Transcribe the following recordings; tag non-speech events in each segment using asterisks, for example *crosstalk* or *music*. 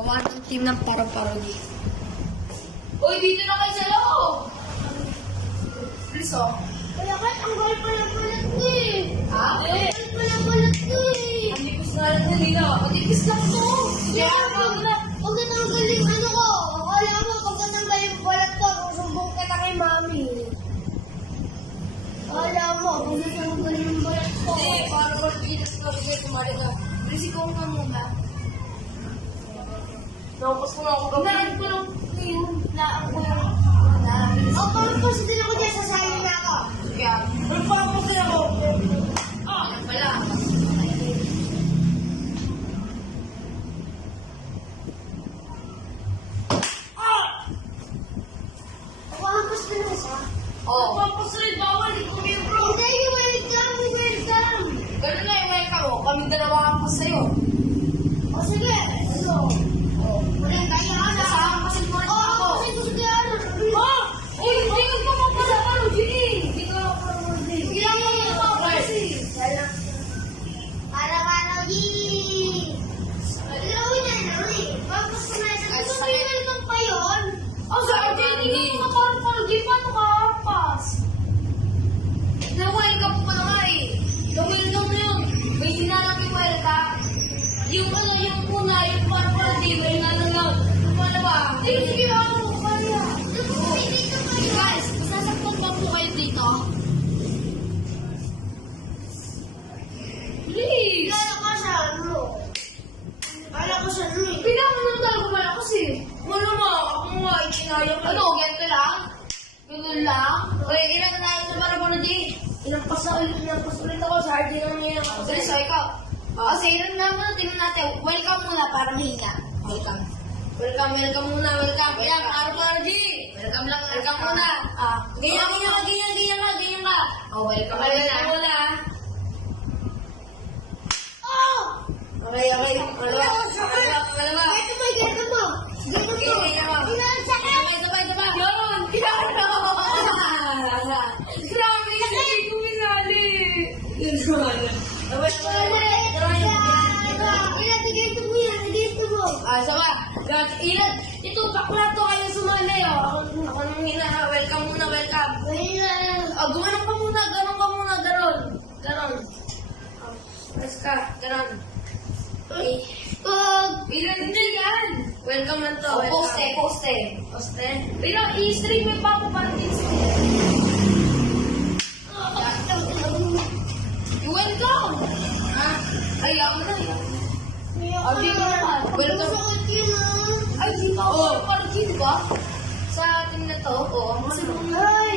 Gawa ng team ng parang-parody. Uy, dito na kayo sa loob! Please, oh. Kaya kahit ang galing pala palat ko eh. Ha? Eh, Ang pala palat ko eh. ang lipis na lang nila. Matipis lang to. Kaya ako na, huwag ka nang galing ano ko. Akala mo, kapag nang galing palat ko, susumbong ka na kay mami. Akala mo, kung saan nang galing palat ko. Eh, para ba pinas na bigay kumari ka? Ikaw nga muna. Nakapos ko na ako gabi. Meron ko lang ngayon na ako. O, pampas din ako dyan, sasayin na ako. Kaya, parang kasi ako. Ah, Ano pala? Ako hampas din ako sa. Oo. Tapos rin, bawal. Ko kayo, bro. Hindi, yung welcome, yung welcome. Ganun na yung. Kami dalawa ang pa sa'yo. O, sige. Ano? O, wala tayo ka na. Kasama kasi mo rin Oo, ako. kasi gusto ko yan. Ah! Uy, hindi ko pa mapala ka, Rudy. Hindi ko pa Rudy. Sige lang yung mga kasi. Para ka na, Yee. Gawin na na, Rudy. Tapos ko na, Ay, sabi ko, sa'yo. welcome pa yun. Oh, sa atin, hindi ko makarapal. Di pa ito kaharpas. Na-welcome ko na nga eh. Gawin-gaw na yun. May hinarap yung welcome. Yung ano, yung una, yung parang di, may hinarap lang. Yung Eh, sige ako. Kaya. Guys, sasaktan ba po kayo dito? Please. Kala ka sa ano? Kala ko ano eh. Pinakaman talaga pala kasi. Wala mo, ako nga, ikinaya ko. Ano, ganito lang? Ganun lang. Okay, ilan na tayo sa parang di? Ilang na ulit, ilang pas ulit ako. Sa hardin naman ngayon ako. Sige, so ikaw. Sige, na muna, tingnan natin. Welcome muna, para mahina. Welcome. Welcome, welcome muna, welcome. Yan, araw para G. Welcome lang. Welcome muna. Ah, Ganyan, ganyan ka, ganyan, ganyan ka, ganyan ka. Oh, welcome welcome muna. Oh! Okay, okay. Malawa, malawa, malawa. Ito mo, Okay, mo. ganyan mo. Ilan sa akin? Sabay, sabay, sabay. Yun, kinakano. Grabe, hindi ko minali. Yun, sabay. Sabay, sabay. Sabay, Ilan, ganito mo yan, ganito mo. Ah, sabay. God, ilan? Ito, bakla to kayo sumali, oh. Ako, ako nang hina. Welcome muna, welcome. Ilan. Oh, gumanong ka muna, ganon ka muna, ganon. Ganon. Oh, press ka, ganon. Okay. Pag Ilan hindi yan? Welcome lang to. Oh, welcome. poste, poste. Poste. Pero i-stream mo pa ako para din sa Welcome! Ha? Ay, ako na, ayaw. Oh, ko ah. Ay, di ba? Oh. Parang? Sa atin na to, oh, ang masarap. Ay!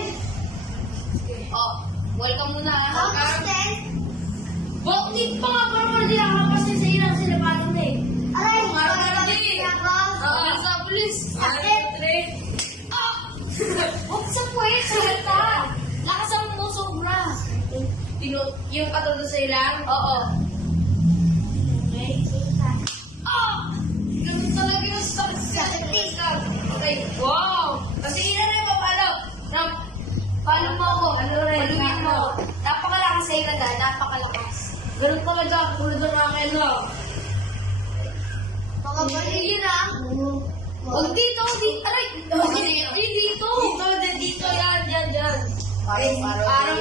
Oh, welcome muna. ha? Tapos din. Bakit pa nga para para di ako kasi sa ilang sila paano na eh. Aray! Parang hindi. tapos. Ah, sa pulis. Sakit. Three. *laughs* Huwag sa puwet, salita. Lakasan mo sobra. Yung katodo sa ilang? Oo. Okay, wow! Kasi ilan na yung papalo? Na, Paano mo ako? Ano rin? Paluin mo. Napakalakas sa ila dahil napakalakas. ganun talaga, tulad ng akin, no? Mga baligin ah. Huwag dito, di, aray. Huwag dito. dito. dito. Yan, yan, yan. Parang Parang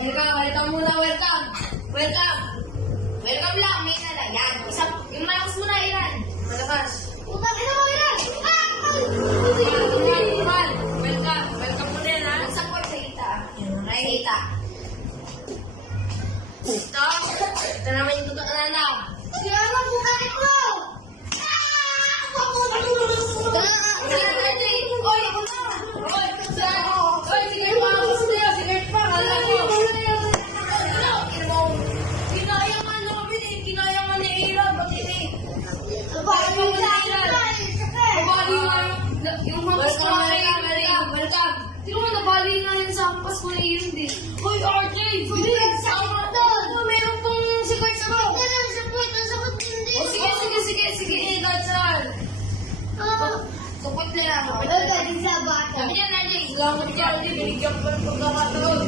Welcome, welcome muna, welcome. Welcome. Welcome lang, may ina na. Yan. Isa, yung malakas muna, Iran. Malakas. Utang ina mo yan. Ah! Tumal. Welcome, welcome muna yan, ha? Sa puwet sa ita. Sa ita. Ito, ito naman yung tutok na na. Kaya lang bukakit mo. Ah! Tara, tara, tara, tara. Oy, Wala galing sa bata. Sabi niya na Jay. Salamat ka, hindi. Binigyan ko ng pagkakataon.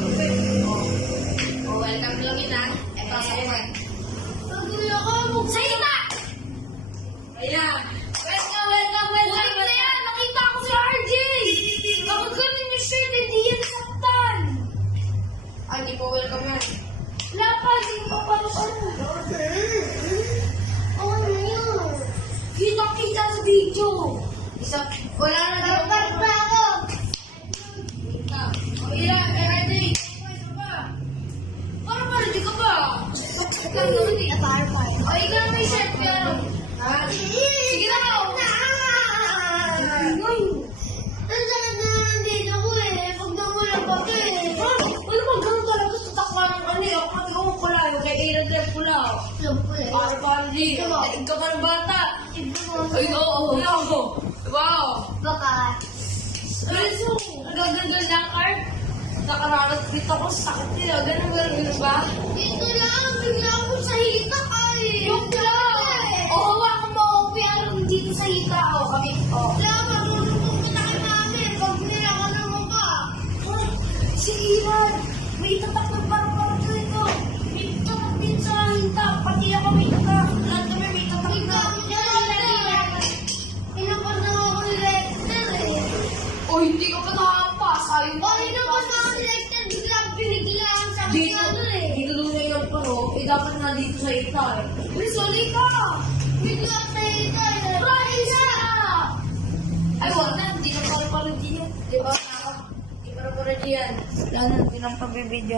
Oh, welcome lang yun ha. Ito sa friend. Nagulo ka mo. Sa'yo na! Ayan. Welcome, welcome, welcome. Ulit yan! Nakita ko si RJ! Kapag ganun yung shirt, hindi yan saktan. Ah, hindi po welcome yan. Wala pa, hindi ko pa. Oo na yun. Kita-kita sa video. Isa, wala na daw. Dapat pa ako. Oh, ilan? Pa. Parang parang di ka ba? Ikaw. Dapat pa. O, ikaw may shirt pero. Ha? Sige na ako. Ay! Na ko eh. Pag namulang pa ko eh. Ano bang ganun talaga sa takwa ng ano eh? Ako pati ko pula. Yung kay Aaron Dress pula. Alam ko eh. Para pa hindi. Diba? Daig ka pa ng bata. Iba mo. Ay, oo. oo. Wow. Baka. Renzo, ang gagandang ng card. Nakararat dito ako sa sakit nila. Ganun ba? Ganun ba? Dito lang. Bigla ako sa hita ay. Yung lang. O, hawa ko mo. Pero dito sa hita. O, kami. O. dapat na dito sa ita eh. Uy, sorry ka. Bigla sa hita eh. Try na. Ay, wag na. Hindi na pala pala din yun. Di ba? Di ba na yan? Wala na. Hindi na pagbibidyo.